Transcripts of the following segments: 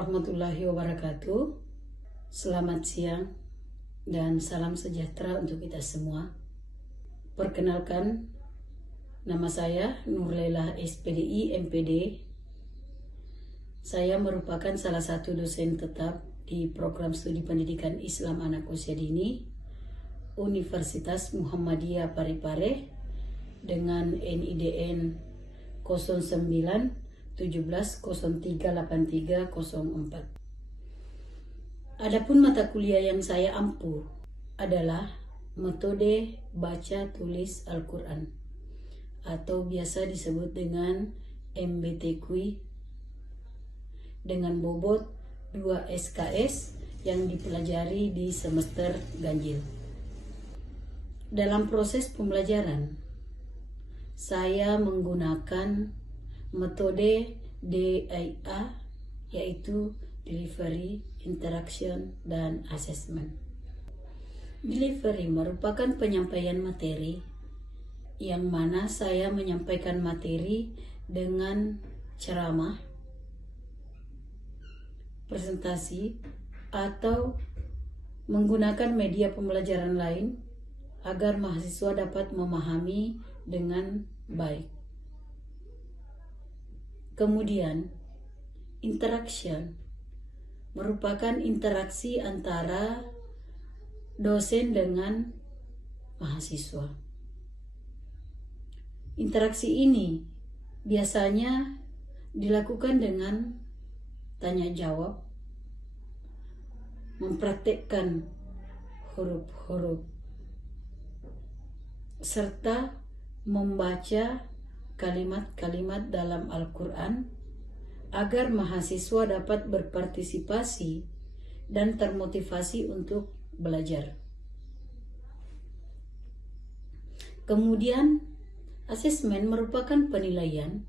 warahmatullahi wabarakatuh. Selamat siang dan salam sejahtera untuk kita semua. Perkenalkan, nama saya Nurlela SPDI MPD. Saya merupakan salah satu dosen tetap di program studi pendidikan Islam anak usia dini Universitas Muhammadiyah Parepare dengan NIDN 0917038304. Adapun mata kuliah yang saya ampuh adalah metode baca tulis Al-Quran atau biasa disebut dengan MBTQ dengan bobot 2 SKS yang dipelajari di semester ganjil. Dalam proses pembelajaran, saya menggunakan metode DIA, yaitu Delivery, Interaction, dan Assessment. Delivery merupakan penyampaian materi, yang mana saya menyampaikan materi dengan ceramah, presentasi, atau menggunakan media pembelajaran lain agar mahasiswa dapat memahami dengan baik. Kemudian, interaction merupakan interaksi antara dosen dengan mahasiswa. Interaksi ini biasanya dilakukan dengan tanya jawab, mempraktekkan huruf-huruf, serta membaca kalimat-kalimat dalam Al-Quran agar mahasiswa dapat berpartisipasi dan termotivasi untuk belajar. Kemudian, asesmen merupakan penilaian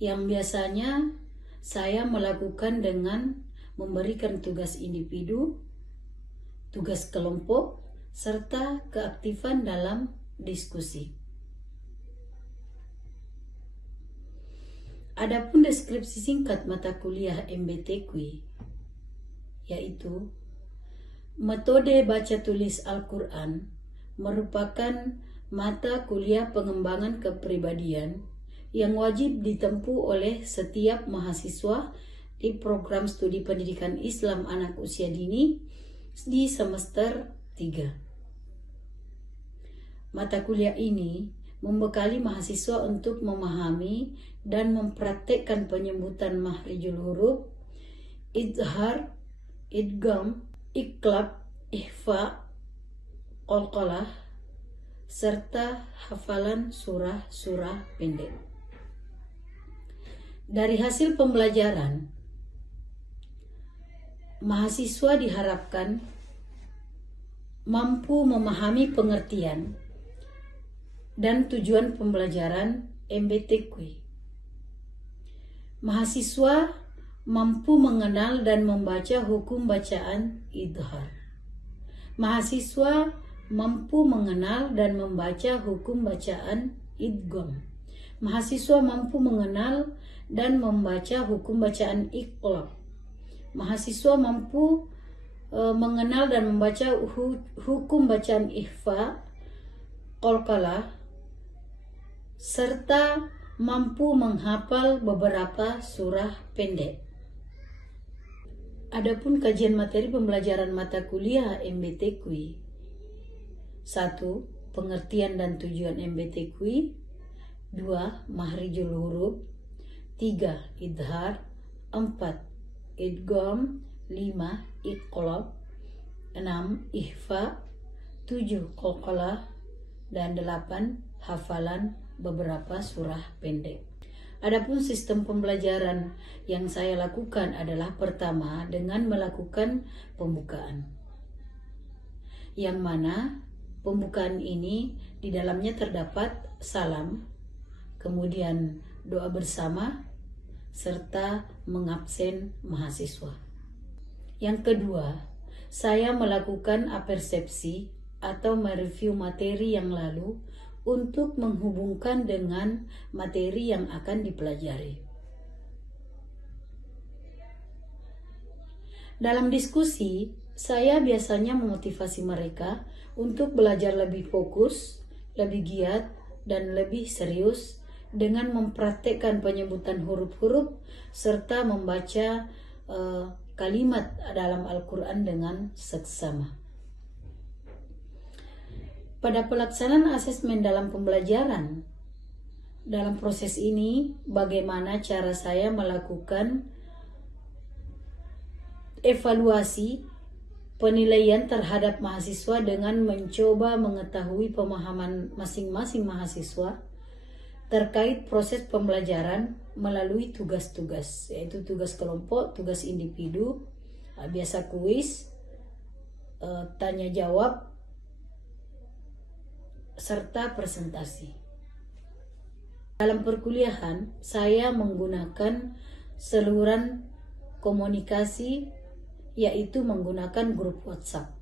yang biasanya saya melakukan dengan memberikan tugas individu, tugas kelompok, serta keaktifan dalam diskusi. Adapun deskripsi singkat mata kuliah MBTQ, yaitu metode baca tulis Al-Quran, merupakan mata kuliah pengembangan kepribadian yang wajib ditempuh oleh setiap mahasiswa di program studi pendidikan Islam anak usia dini di semester 3. Mata kuliah ini membekali mahasiswa untuk memahami dan mempraktekkan penyebutan mahrijul huruf, idhar, idgham, iqlab, ihfa, qalqalah, serta hafalan surah-surah pendek. Dari hasil pembelajaran, mahasiswa diharapkan mampu memahami pengertian dan tujuan pembelajaran MBTQ. Mahasiswa mampu mengenal dan membaca hukum bacaan idhar. Mahasiswa mampu mengenal dan membaca hukum bacaan idgham. Mahasiswa mampu mengenal dan membaca hukum bacaan iqlab. Mahasiswa mampu mengenal dan membaca hukum bacaan ihfa, qalqalah, serta mampu menghafal beberapa surah pendek. Adapun kajian materi pembelajaran mata kuliah MBTQ: 1. Pengertian dan tujuan MBTQ. 2. Mahrijul huruf. 3. Idhar. 4. Idgham. 5. Iqlab. 6. Ihfa. 7. Qalqalah. Dan 8. Hafalan beberapa surah pendek. Adapun sistem pembelajaran yang saya lakukan adalah pertama dengan melakukan pembukaan, yang mana pembukaan ini di dalamnya terdapat salam, kemudian doa bersama, serta mengabsen mahasiswa. Yang kedua, saya melakukan apersepsi atau mereview materi yang lalu untuk menghubungkan dengan materi yang akan dipelajari. Dalam diskusi, saya biasanya memotivasi mereka untuk belajar lebih fokus, lebih giat, dan lebih serius dengan mempraktekkan penyebutan huruf-huruf serta membaca kalimat dalam Al-Quran dengan seksama. Pada pelaksanaan asesmen dalam pembelajaran, dalam proses ini, bagaimana cara saya melakukan evaluasi penilaian terhadap mahasiswa dengan mencoba mengetahui pemahaman masing-masing mahasiswa terkait proses pembelajaran melalui tugas-tugas, yaitu tugas kelompok, tugas individu, biasa kuis, tanya jawab, serta presentasi. Dalam perkuliahan, saya menggunakan saluran komunikasi, yaitu menggunakan grup WhatsApp.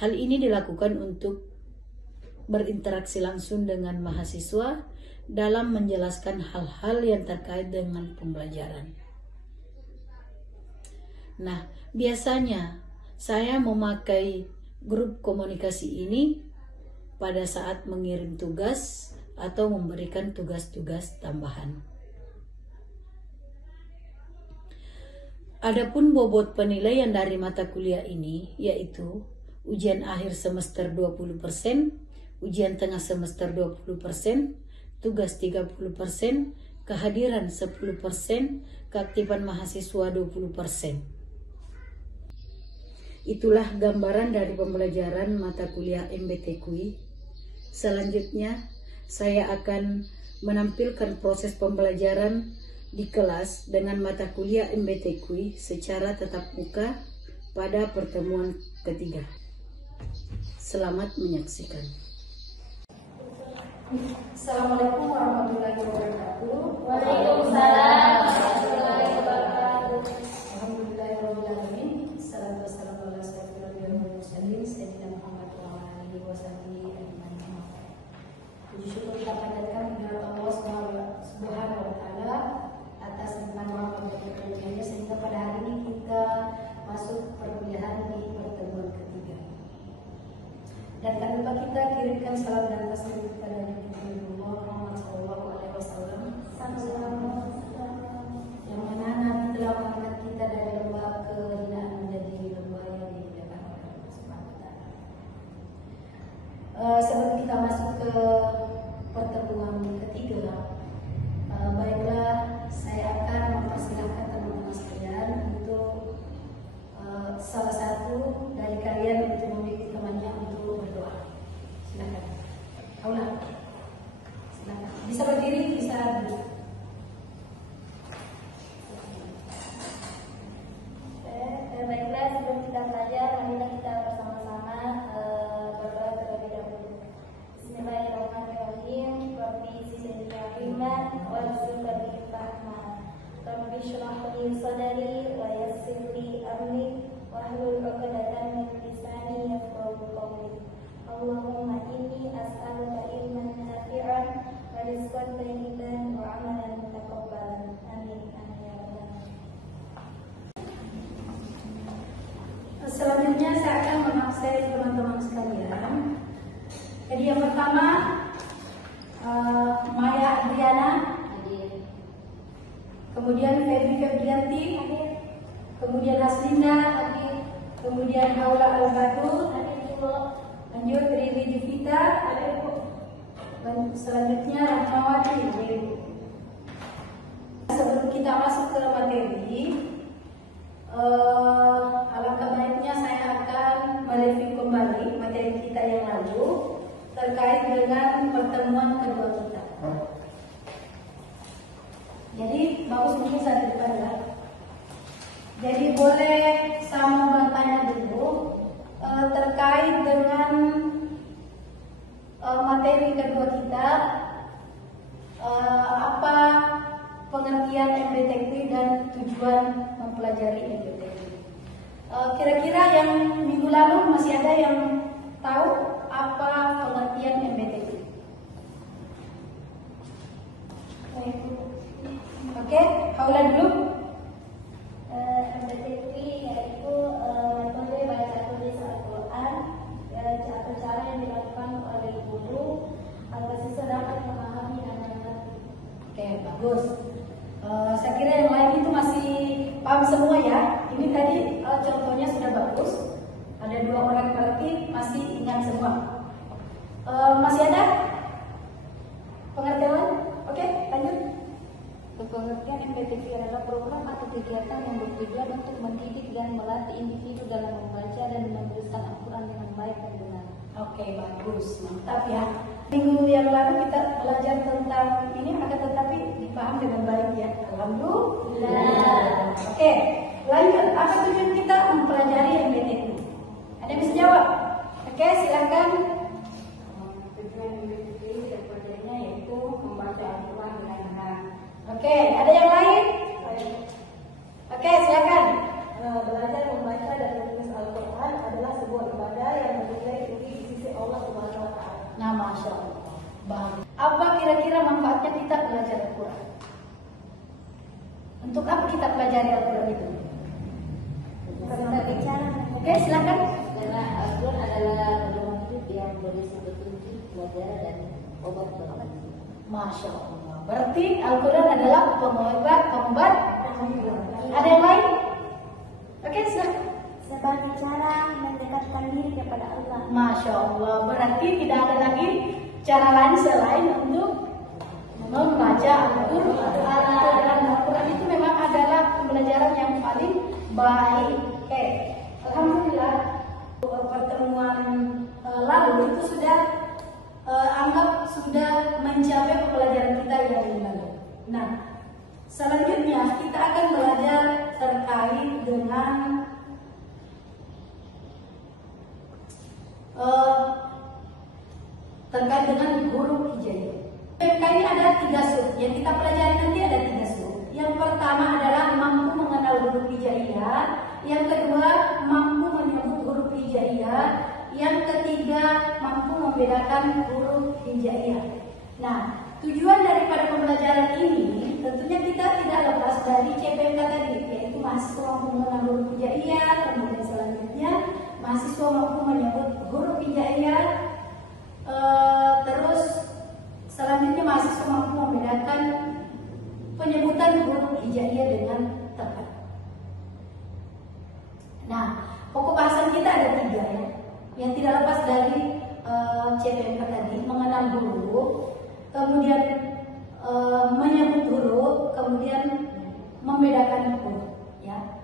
Hal ini dilakukan untuk berinteraksi langsung dengan mahasiswa dalam menjelaskan hal-hal yang terkait dengan pembelajaran. Nah, biasanya saya memakai grup komunikasi ini pada saat mengirim tugas atau memberikan tugas-tugas tambahan. Adapun bobot penilaian dari mata kuliah ini yaitu ujian akhir semester 20%, ujian tengah semester 20%, tugas 30%, kehadiran 10%, keaktifan mahasiswa 20%. Itulah gambaran dari pembelajaran mata kuliah MBTQI. Selanjutnya, saya akan menampilkan proses pembelajaran di kelas dengan mata kuliah MBTQI secara tatap muka pada pertemuan ketiga. Selamat menyaksikan. Assalamualaikum warahmatullahi wabarakatuh. Waalaikumsalam warahmatullahi wabarakatuh. Alhamdulillahirabbil alamin. Wassalatu wassalamu ala asyrofil anbiya'i wal mursalin sayyidina Muhammad wa ala alihi washabihi ajmain. Puji syukur kita panjatkan kepada Allah Subhanahu wa taala atas nikmat dan karunia-Nya sehingga pada hari ini kita masuk perkuliahan di pertemuan ketiga. Dan tak lupa kita kirimkan salam dan taslim kepada Nabi Muhammad SAW, yang mana Nabi telah mengangkat kita dari lembah kehinaan menjadi lembah yang dimuliakan oleh Allah Subhanahu wa taala. Sebelum kita masuk ke pertemuan ketiga, baiklah saya akan mempersilahkan teman-teman sekalian untuk salah satu dari kalian untuk memimpin temannya untuk berdoa. Silakan. Aula. Silakan. Bisa berdiri, bisa duduk. Baiklah, sebelum kita belajar, marilah kita bersama-sama berdoa terlebih dahulu. Bismillahirrahmanirrahim. Rabbi zidni ilman warzuqni fahma. Rabbi shrah li sadri wa yassir li amri wahlul 'uqdatam min lisani yafqahu qawli. Allahumma inni as'aluka ilman nafi'an wa rizqan thayyiban wa 'amalan mutaqabbalan. Amin. Amin ya rabbal alamin. Selanjutnya saya akan mengakses teman-teman sekalian. Jadi yang pertama Maya Adriana, kemudian Febri Febrianti, kemudian Haslinda, kemudian Haula Al-Batul, lanjut Riri Divita, dan selanjutnya Rahmawati. Sebelum kita masuk ke materi, alangkah baiknya saya akan mereview kembali materi kita yang lalu terkait dengan pertemuan kedua kita. Jadi bagus mungkin saya depan ya. Jadi boleh sama bertanya dulu terkait dengan materi kedua kita, apa pengertian MBTQI dan tujuan mempelajari MBTQI. Kira-kira yang minggu lalu masih ada yang tahu apa pengertian MBTQI? Oke, Haula dulu. MBTQI bagus. Saya kira yang lain itu masih paham semua ya. Ini tadi contohnya sudah bagus. Ada 2 orang berarti masih ingat semua. Masih ada pengertian? Oke, lanjut. Pengertian MPTV adalah program atau kegiatan yang bertujuan untuk mendidik dan melatih individu dalam membaca dan menuliskan Al-Quran dengan baik dan benar. Oke, bagus, mantap ya. Minggu yang lalu kita belajar tentang ini, akan tetapi dipaham dengan baik ya. Alhamdulillah. Oke, lanjut. Apa tujuan kita mempelajari MPTV? Ada yang bisa jawab? Oke, silakan. Tujuan MPTV terpelajarinya yaitu membaca Al-Quran dengan benar. Oke, ada yang lain? Oke, silakan. Belajar membaca dan menulis Al-Quran adalah sebuah ibadah yang bernilai tinggi di sisi Allah Subhanahu wa Ta'ala. Nah, masya Allah. Bagus. Apa kira-kira manfaatnya kita belajar Al-Quran? Untuk apa kita pelajari Al-Quran itu? Sebagai cara. Oke, silakan. Karena Al-Quran adalah pedoman hidup yang berisi petunjuk, pelajaran dan obat bagi. Masya Allah. Berarti Al-Quran adalah pengobat. Ada yang lain? Oke, silakan. Sebagai cara mendekatkan diri kepada Allah. Masya Allah. Berarti tidak ada lagi cara lain selain untuk membaca Al-Quran. Al-Quran itu memang adalah pembelajaran yang paling baik. Oke, alhamdulillah pertemuan lalu itu sudah anggap sudah mencapai pembelajaran kita yang lalu. Nah, selanjutnya kita akan belajar terkait dengan huruf hijaiyah. PMK ini ada 3 sub. Yang kita pelajari nanti ada 3 sub. Yang pertama adalah mampu mengenal huruf hijaiyah. Yang kedua, mampu menyebut huruf hijaiyah. Yang ketiga, mampu membedakan huruf hijaiyah. Nah, tujuan daripada pembelajaran ini tentunya kita tidak lepas dari CPMK tadi, yaitu mahasiswa mampu mengenal huruf hijaiyah. Kemudian selanjutnya mahasiswa mampu menyebut huruf hijaiyah. Terus selanjutnya mahasiswa mampu membedakan penyebutan huruf hijaiyah dengan tepat. Nah, pokok bahasan kita ada 3 ya, yang tidak lepas dari CPMK tadi: mengenal huruf, kemudian menyebut huruf, kemudian membedakan huruf. Ya.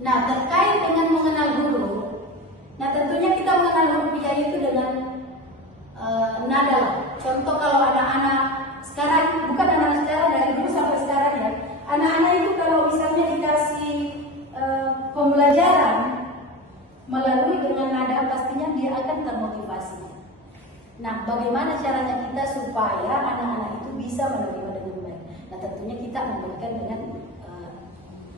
Nah, terkait dengan mengenal huruf, nah tentunya kita mengenal huruf hijaiyah itu dengan nada. Contoh kalau anak-anak sekarang, bukan anak-anak sekarang, dari dulu sampai sekarang ya, anak-anak itu kalau misalnya dikasih pembelajaran melalui dengan nada, pastinya dia akan termotivasi. Nah, bagaimana caranya kita supaya anak-anak itu bisa menerima dengan baik? Nah, tentunya kita memberikan dengan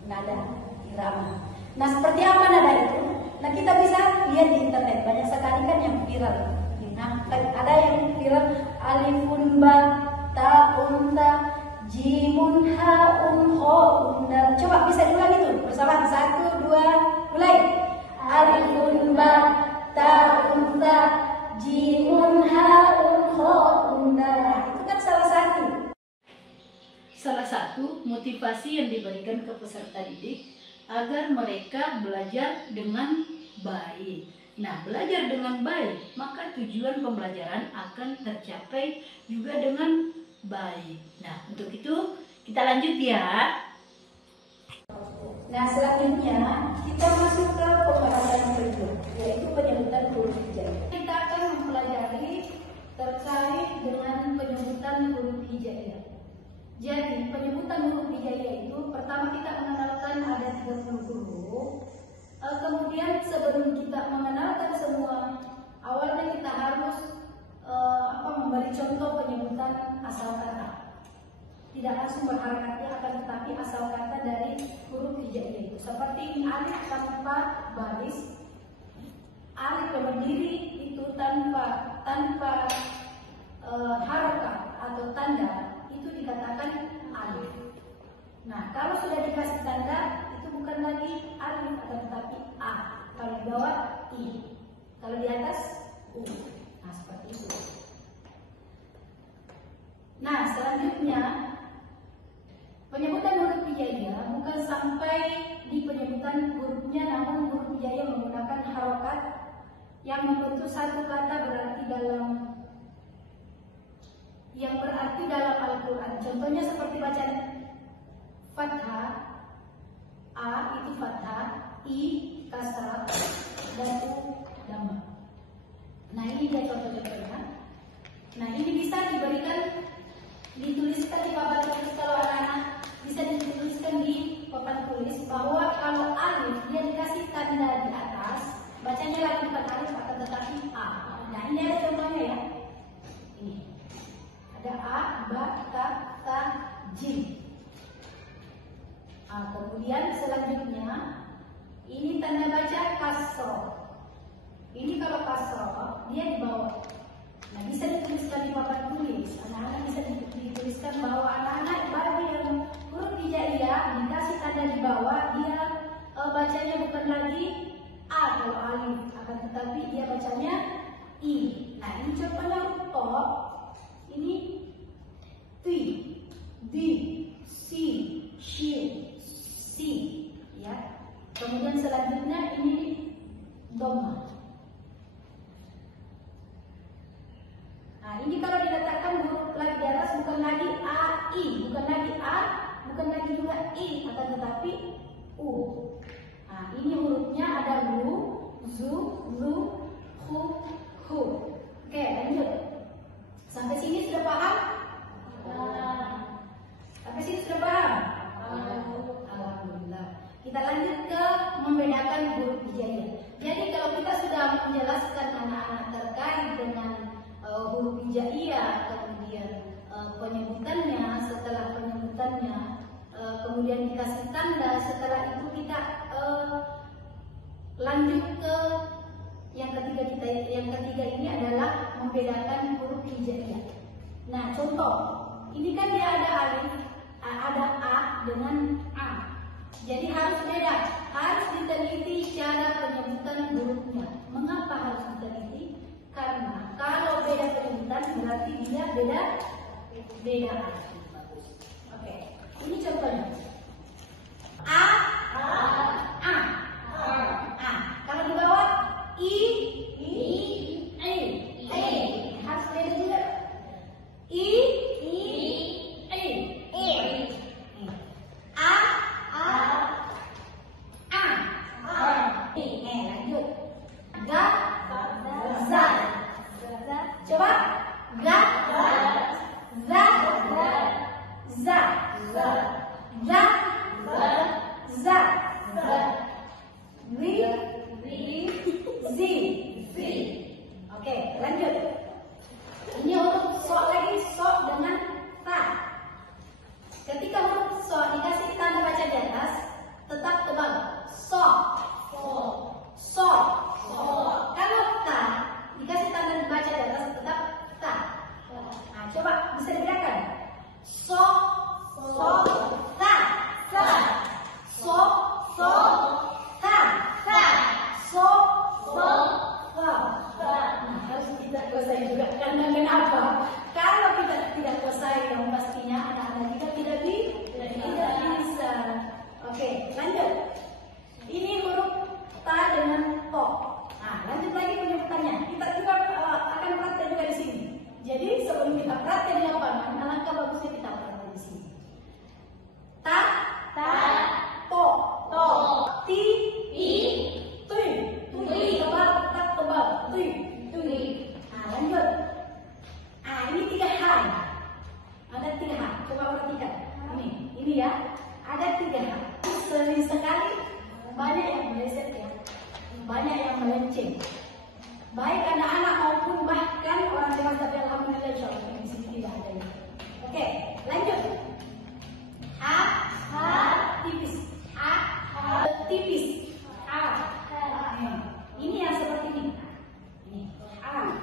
nada irama. Nah, seperti apa nada itu? Nah, kita bisa lihat di internet, banyak sekali kan yang viral. Nah, ada yang viral alifun ba ta'un ta jimun ha'un kha'un dal. Coba bisa diulang itu bersama. 1, 2, mulai. Alifun ba ta'un ta jimun ha'un kha'un dal. Itu kan salah satu motivasi yang diberikan ke peserta didik agar mereka belajar dengan baik. Nah, belajar dengan baik, maka tujuan pembelajaran akan tercapai juga dengan baik. Nah, untuk itu kita lanjut ya. Nah, selanjutnya kita masuk ke pembahasan berikut, yaitu penyebutan huruf hijaiyah. Kita akan mempelajari terkait dengan penyebutan huruf hijaiyah. Jadi, penyebutan huruf hijaiyah itu pertama kita mengenalkan ada 30 huruf. Kemudian sebelum kita mengenalkan semua, awalnya kita harus memberi contoh penyebutan asal kata. Tidak langsung berharakatnya, akan tetapi asal kata dari huruf hijaiyah itu. Seperti alif tanpa baris, alif yang berdiri itu tanpa harakat atau tanda, itu dikatakan alif. Nah, kalau sudah dikasih tanda, itu bukan lagi alif, akan tetapi a. Kalau di bawah i, kalau di atas u. Nah, seperti itu. yang membentuk satu kata berarti dalam Al-Quran. Contohnya seperti bacaan fathah, a itu fathah, i kasrah, dan u dhamma. Nah ini dia contoh-contohnya. Nah ini bisa dituliskan di papan tulis. Kalau anak-anak bisa dituliskan di papan tulis bahwa kalau alif dia dikasih tanda di atas, bacanya lagi bukan alif akan tetapi a. Nah ini ada contohnya ya. Ini ada a, ba, ta, jim. Kemudian selanjutnya ini tanda baca kasroh. Ini kalau kasroh dia di bawah. Nah bisa dituliskan di papan tulis. Anak-anak bisa dituliskan bahwa anak-anak bagi yang huruf hijaiyah dikasih tanda di bawah, dia bacanya bukan lagi a kalau alif, akan tetapi dia bacanya i. Nah ini contohnya huruf to. Ini ti, di, si, shin, si, ya. Kemudian selanjutnya ini dhamma. Nah ini kalau dikatakan huruf lagi di atas bukan lagi a, i, bukan lagi a, bukan lagi juga i, akan tetapi u. Nah ini hurufnya ada lu, zu, lu, hu, hu. Oke lanjut. Sampai sini sudah paham? Sampai sini sudah paham? Alhamdulillah. Kita lanjut ke membedakan huruf hijaiyah. Jadi kalau kita sudah menjelaskan anak-anak terkait dengan huruf hijaiyah, kemudian penyebutannya, setelah penyebutannya, kemudian dikasih tanda, setelah itu kita lanjut ke yang ketiga ini adalah membedakan huruf hijaiyah. Nah contoh, ini kan dia ada alif, ada a dengan a. Jadi harus beda, harus diteliti cara penyebutan hurufnya. Mengapa harus diteliti? Karena kalau beda penyebutan berarti dia beda arti. Oke, ini contohnya. A. Kalau di bawah i, harus beda juga. I. Lanjut. Ga, za. Coba. Ga, za, za, za, ri, zi. Oke, lanjut. Ini huruf so lagi, so dengan ta. Ketika huruf so dikasih tanda baca di atas, tetap tebal. So. Kalau ta dikasih tanda baca di atas, tetap ta. Nah, coba bisa dibedakan. So, ta. So, ta. So, nah, harus kita kuasai juga. Karena kenapa? Kalau kita tidak kuasai, yang pastinya anak-anak kita tidak bisa. Oke, lanjut. Ini huruf ta dengan to. Nah, lanjut lagi penyebutannya. Kita juga akan praktek juga di sini. Jadi sebelum kita praktek di lapangan, alangkah bagusnya kita praktek di sini. Ta, to, ti, tui, tebal, tak tebal, tui. Nah, lanjut. Ini 3 hal. Ada 3 hal. Coba perhatikan. Ini ya. Ada 3 hal. Sering sekali banyak yang meleset ya. Banyak yang melenceng. Baik anak-anak maupun bahkan orang dewasa, tapi alhamdulillah insyaallah di sini tidak ada ini. Oke, lanjut. A tipis. A tipis. A. Ini yang seperti ini. Ini A.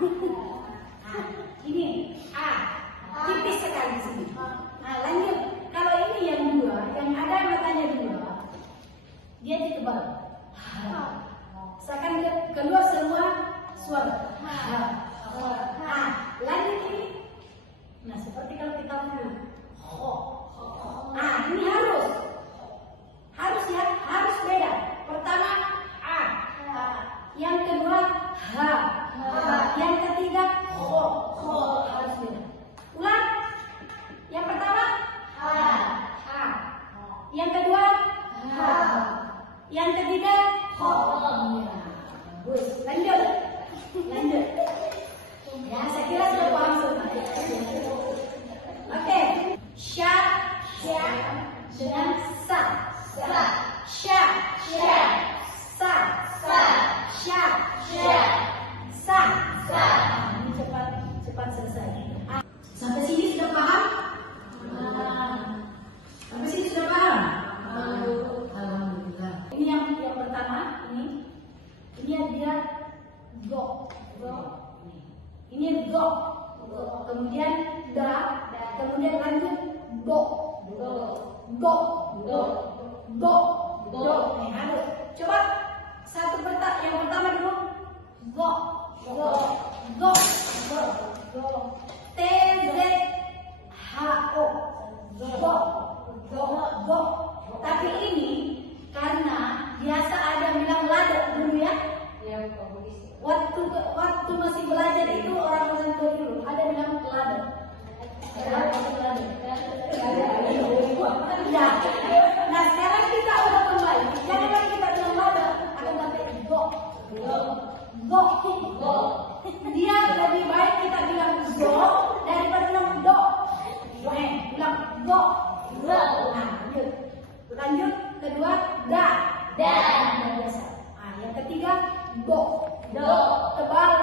Ini A. Tipis sekali di sini. Nah, lanjut. Kalau ini yang dua, yang ada matanya dua, dia ditebal. Seakan keluar semua suara. Lanjut ini. Nah, seperti kalau kita ngomong. Ini harus ya, harus beda. Pertama A, yang kedua H. Ini go. Kemudian da, kemudian lanjut go. Go. Nih, aduh. Coba yang pertama dulu. Go. T Z H O. Go. Tapi ini karena biasa ada bilang lado dulu ya. Waktu masih belajar itu orang tua dulu ada bilang lado. Ya. Nah sekarang kita udah kembali. Jangan lagi kita bilang lado, akan pakai go. Dia lebih baik kita bilang go daripada bilang do. Bilang go. Nah, lanjut kedua da. Biasa. Nah, yang ketiga go. Tebal.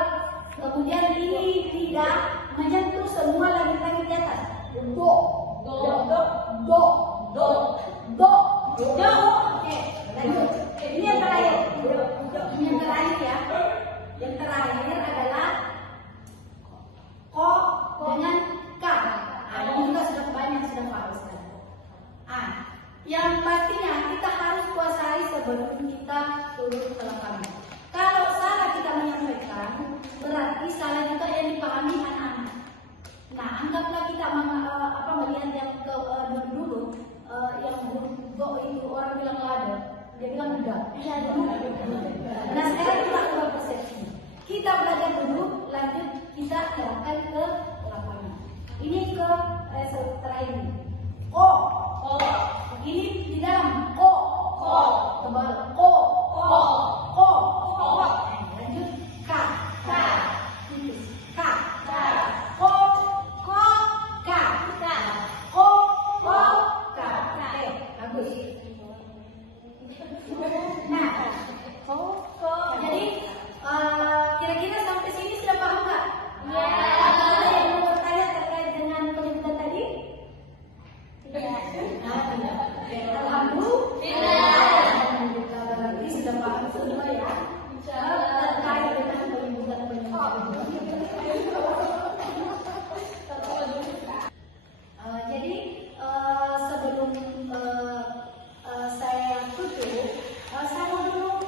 Kemudian ini tidak menyentuh semua langit-langit di atas. Do. Oke, lanjut. Ini yang terakhir. Ya. Yang terakhir adalah ko dengan k. Ini juga sudah banyak sudah paham sekarang. Yang pastinya kita harus kuasai sebelum kita turun ke lapangan. Kalau salah kita menyampaikan, berarti salah juga yang dipahami anak-anak. Nah, anggaplah kita melihat yang dulu yang go itu orang bilang lado, dia bilang enggak. Nah, sekarang kita ubah persepsi. Kita belajar dulu, lanjut kita terapkan ke lapangan. Ini ke terakhir ini. Ini di dalam tebal lanjut k. Bagus. Nah, jadi kira-kira sampai sini sudah paham nggak? Ya. Ada yang mau bertanya terkait dengan penyebutan tadi? Tidak. Alhamdulillah. Berarti sudah paham semua ya. Terkait dengan penyebutan. Jadi sebelum saya tutup, saya mau dulu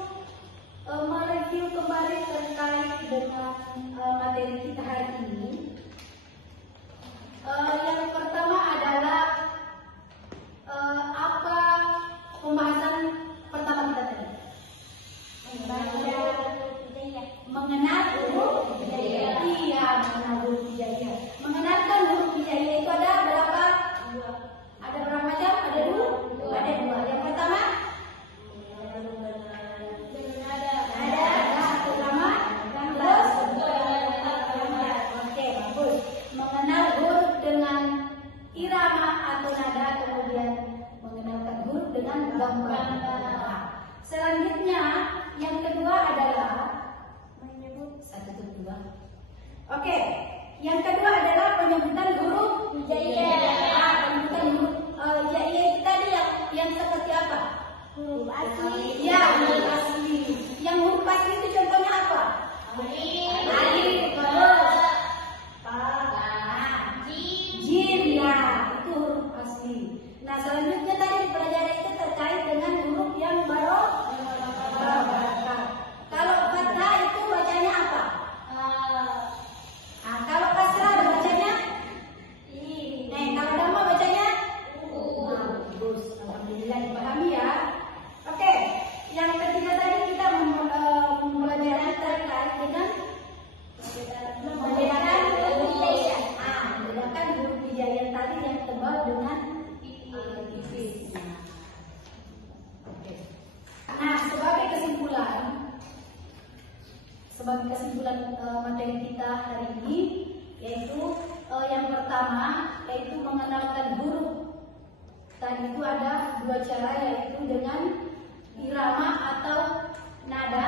mereview kembali terkait dengan materi kita hari ini. Yang pertama adalah apa pembahasan pertama kita tadi? Mengenal huruf hijaiyah. Iya, mengenal huruf hijaiyah. Mengenalkan huruf hijaiyah itu ada berapa? Ada berapa macam? Ada dua. Ada dua. Yang pertama pertama oke, bagus. Mengenal huruf dengan irama atau nada, kemudian mengenalkan huruf dengan gambar. Selanjutnya yang kedua adalah Oke, yang kedua adalah penyebutan huruf hijaiyah. Penyebutan huruf hijaiyah itu tadi yang seperti apa? Huruf asli. Ya, huruf asli. Yang huruf asli itu contohnya apa? Alif, jim, ya, itu huruf asli. Nah, selanjutnya tadi pelajaran itu terkait dengan huruf yang barokat. Kalau kata itu bacanya apa? Kalau kasrah bacanya kalau dhamma bacanya bagus. Alhamdulillah dipahami ya. Oke, yang ketiga tadi kita mempelajari terkait dengan membedakan huruf hijaiyah. Membedakan huruf hijaiyah tadi yang tebal dengan tipis. Nah, sebagai kesimpulan materi kita hari ini, yaitu yang pertama yaitu mengenalkan huruf. Tadi itu ada dua cara, yaitu dengan irama atau nada,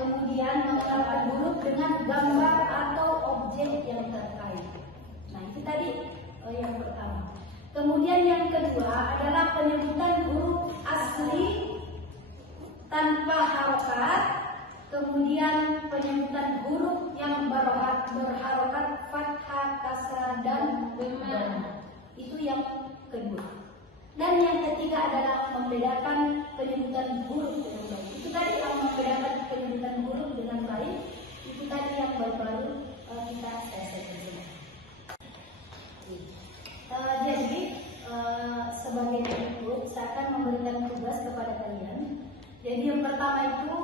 kemudian mengenalkan huruf dengan gambar atau objek yang terkait. Nah, itu tadi yang pertama. Kemudian yang kedua adalah penyebutan huruf asli tanpa harokat, kemudian penyebutan huruf berharokat fathah, kasrah dan dhamma. Itu yang kedua. Dan yang ketiga adalah membedakan penyebutan huruf dengan baik. Itu tadi yang membedakan penyebutan huruf dengan baik. Itu tadi yang baru-baru kita selesaikan. Jadi sebagai berikut, saya akan memberikan tugas kepada kalian. Jadi yang pertama itu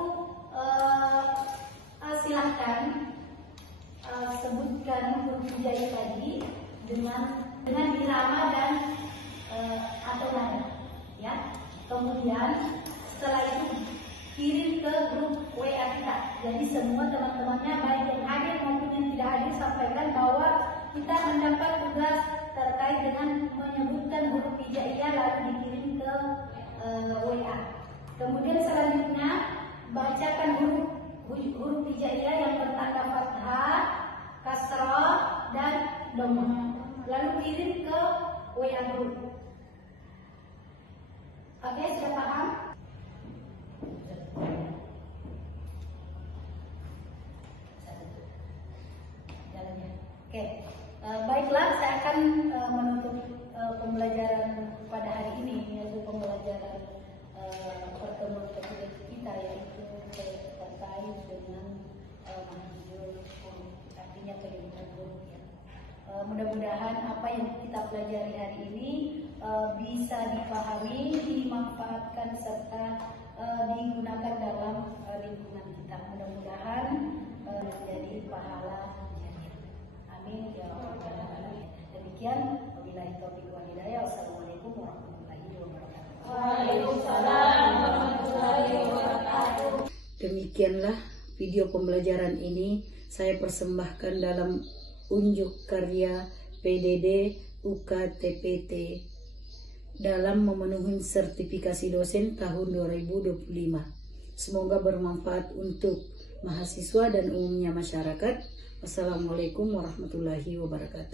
silahkan sebutkan huruf hijaiyah tadi dengan irama dan atau nada, ya. Kemudian setelah itu kirim ke grup WA kita. Jadi semua teman-temannya baik yang hadir maupun yang tidak hadir sampaikan bahwa kita mendapat tugas terkait dengan menyebutkan huruf hijaiyah lalu dikirim ke WA. Kemudian selanjutnya bacakan huruf hijaiyah yang bertanda fathah, kasrah dan dhamma. Lalu kirim ke WA group. Oke, sudah paham? Oke, baiklah, saya akan menutup pembelajaran pada hari ini, yaitu pembelajaran pertemuan kita, yaitu terkait dengan mahjul, artinya penyebutan huruf. Mudah-mudahan apa yang kita pelajari hari ini bisa dipahami, dimanfaatkan serta digunakan dalam lingkungan kita. Mudah-mudahan menjadi pahala jariah. Amin ya rabbal alamin. Demikian, wabillahi taufiq wal hidayah. Wassalamualaikum warahmatullahi wabarakatuh. Waalaikumsalam warahmatullahi wabarakatuh. Demikianlah video pembelajaran ini saya persembahkan dalam unjuk karya PDD UKTPT dalam memenuhi sertifikasi dosen tahun 2025. Semoga bermanfaat untuk mahasiswa dan umumnya masyarakat. Wassalamualaikum warahmatullahi wabarakatuh.